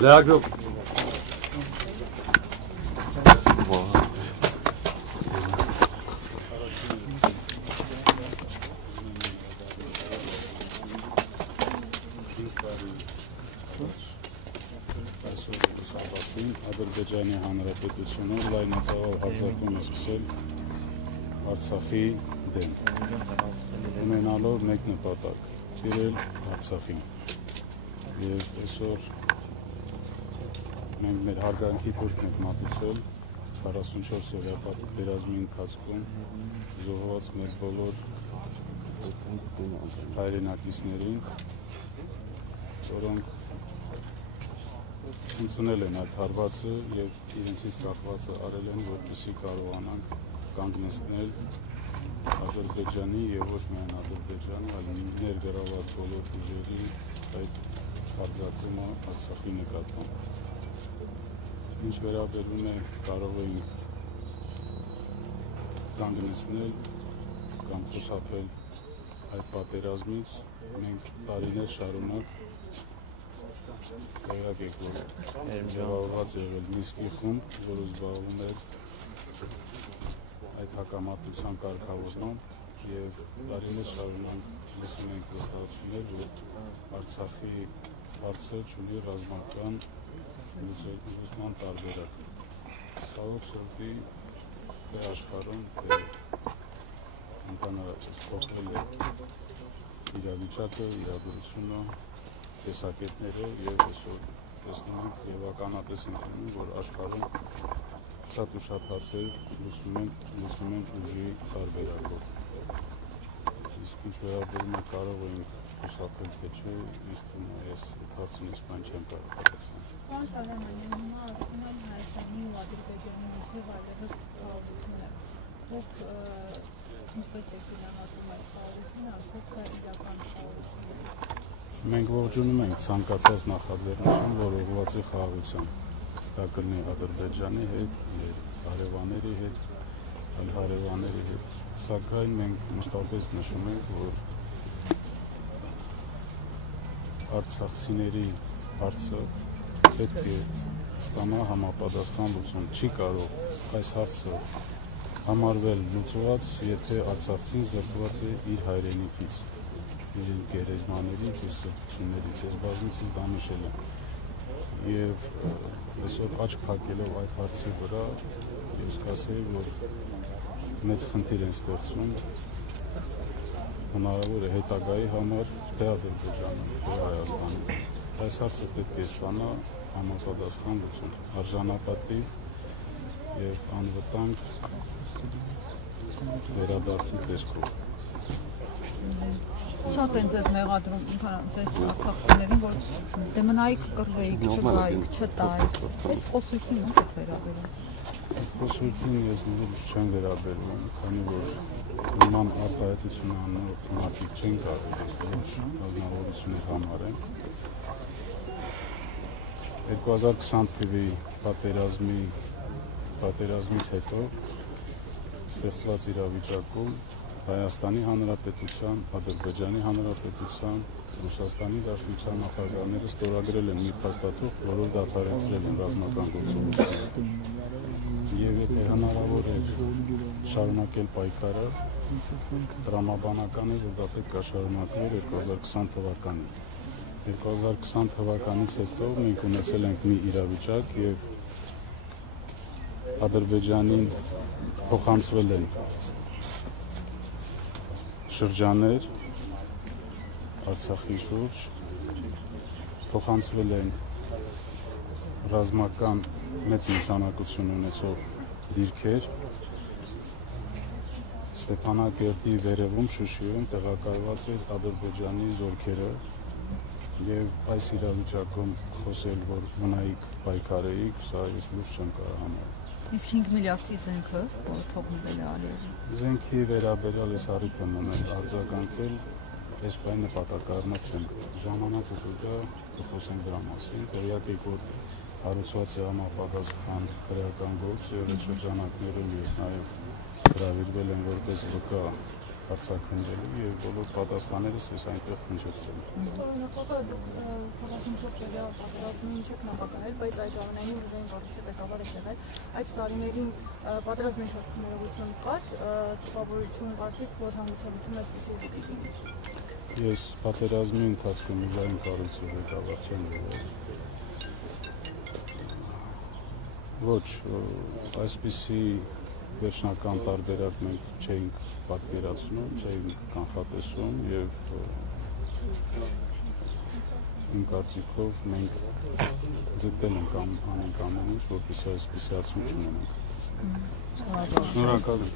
Լեագրով Ադրբեջանի Հանրապետությունը լայնածավալ հարձակում է սկսել Արցախի դեմ, ունենալով մեկ նպատակ՝ տիրել Արցախին։ Եվ այսօր մենք մեր հարգանքի տուրքն ենք մատուցել 44-օրյա պատերազմի ընթացքում զոհված մեր բոլոր հայրենակիցներին, որոնք ընդունել են այդ հարվածը և իրենցից կախվածը արել են, որպեսզի կարողանան կանգնեցնել Ադրբեջանի և ոչ միայն Ադրբեջանի, այլ ներգրավված բոլոր ուժերի այդ հարձակումը Արցախի նկատմամբ։ Ինչ վերաբերում է կարող էինք կանգնեցնել կամ խուսափել այդ պատերազմից, մենք տարիներ շարունակ տեղյակ եք, որ ձևավորված եղել Մինսկի խումբ, որը զբաղվում էր այդ հակամարտության կարգավորմամբ և տարիներ շարունակ լսում ենք վստահություններ, որ Արցախի հարցը չունի ռազմական լուծման տարբերակ։ Ցավոք սրտի աշխարհում ընդհանրապես փոխվել է իրավիճակը, իրադրությունը, տեսակետները և այսօր տեսնում ենք և ականատես ենք լինում, որ աշխարհում շատ ու շատ հարցեր լուծում են ուժի տարբերակով։ Իսկ ինչ վերաբերում է կարող ենք խուսափել թե չէ, ինձ թվում է ես այդ հարցին իսկական չեմ կարող պատասխանել։ Պարոն Շահրամանյան, հիմա ասում են Հայաստանի ու Ադրբեջանի միջև այլևս խաղաղություն է։ Դուք ինչպես եք գնահատում այս խաղաղությունը, արդյոք սա իրական խաղաղություն է։ Մենք ողջունում ենք ցանկացած նախաձեռնություն, որ ուղղված է խաղաղության։ Դա կլինի Ադրբեջանի հետ, հարևանների հետ, այլ հարևանների հետ։ Սակայն մենք մշտապես նշում ենք, որ արցախցիների հարցը պետք է ստանա համապատասխան լուծում։ Չի կարող այս հարցը համարվել լուծված, եթե արցախցին զրկված է իր հայրենիքից, իր գերեզմաներից, իր սրբություններից, ես բազմիցս դա նշել եմ։ Եվ այսօր աչք փակելով այդ հարցի վրա, ես կասեի, որ մեծ խնդիր են ստեղծում հնարավոր է հետագայի համար թե Ադրբեջանում, թե Հայաստանում։ Այս հարցը պետք է ստանա համապատասխան լուծում, արժանապատիվ և անվտանգ վերադարձի տեսքով։ Շատ են ձեզ մեղադրում ձեր արցախցիներին, որ դեմնայիք կռվեիք, չվայիք, չտայիք։ Այս խոսույթին ո՞նց եք վերաբերում։ Խոսույթին ես նույնիսկ չեմ վերաբերվում, քանի որ նման արտահայտություն անող մարդիկ չեն կարող ոչ ազնվորություններ համարեն։ 2020 թվականի պատերազմից հետո ստեղծված իրավիճակում Հայաստանի Հանրապետության, Ադրբեջանի Հանրապետության, Ռուսաստանի Դաշնության նախագահները ստորագրել են մի փաստաթուղթ, որով դադարեցրել են ռազմական գործողությունները։ Եվ եթե հնարավոր է շարունակել պայքարը, տրամաբանական է, որ դա պետք է շարունակվեր 2020 թվականին։ 2020 թվականից հետո մենք ունեցել ենք մի իրավիճակ և Ադրբեջանին փոխանցվել են շրջաններ Արցախի շուրջ, փոխանցվել են ռազմական մեծ նշանակություն ունեցող դիրքեր, Ստեփանակերտի վերևում Շուշիում տեղակայված էր Ադրբեջանի զորքերը և այս իրավիճակում խոսել, որ մնայիք պայքարեիք, սա ես լուրջ չեմ կարող համարել։ Իսկ 5 միլիարդի զենքը, որ թողնվել է Ալիևի։ Զենքի վերաբերյալ ես առիթ եմ ունել արձագանքել, այս բան նպատակառնակ չեմ կարող։ Ժամանակը կգա, կխոսենք դրա մասին, տեղյակ եք, որ հարուցված է համապատասխան քրեական գործ, եւ այդ շրջանակներում ես նաեւ հրավիրվել եմ որպես վկա հարցաքննելու եւ բոլոր պատասխաններս ես այնտեղ հնչեցրել եմ։ Նախագահ դուք 44 տարի պատերազմին չեք նպատակել, բայց այդ ամենայն ուժային կառույցի ղեկավար եք եղել։ Այդ տարիներին պատերազմի ընթացքում ներողություն կար, տպավորություն կարծիք, որ հանգուցալուծում այսպիսի լինի։ Ես պատերազմի ընթացքում ուժային կառույցի ղեկավար չեմ եղել։ Ոչ, այսպիսի վերջնական տարբերակ մենք չէինք պատկերացնում, չէինք կանխատեսում եւ իմ կարծիքով մենք ձգտել ենք անենք ամեն ինչ, որպեսզի այսպիսի արդյունք չունենանք։ Շնորհակալ եմ։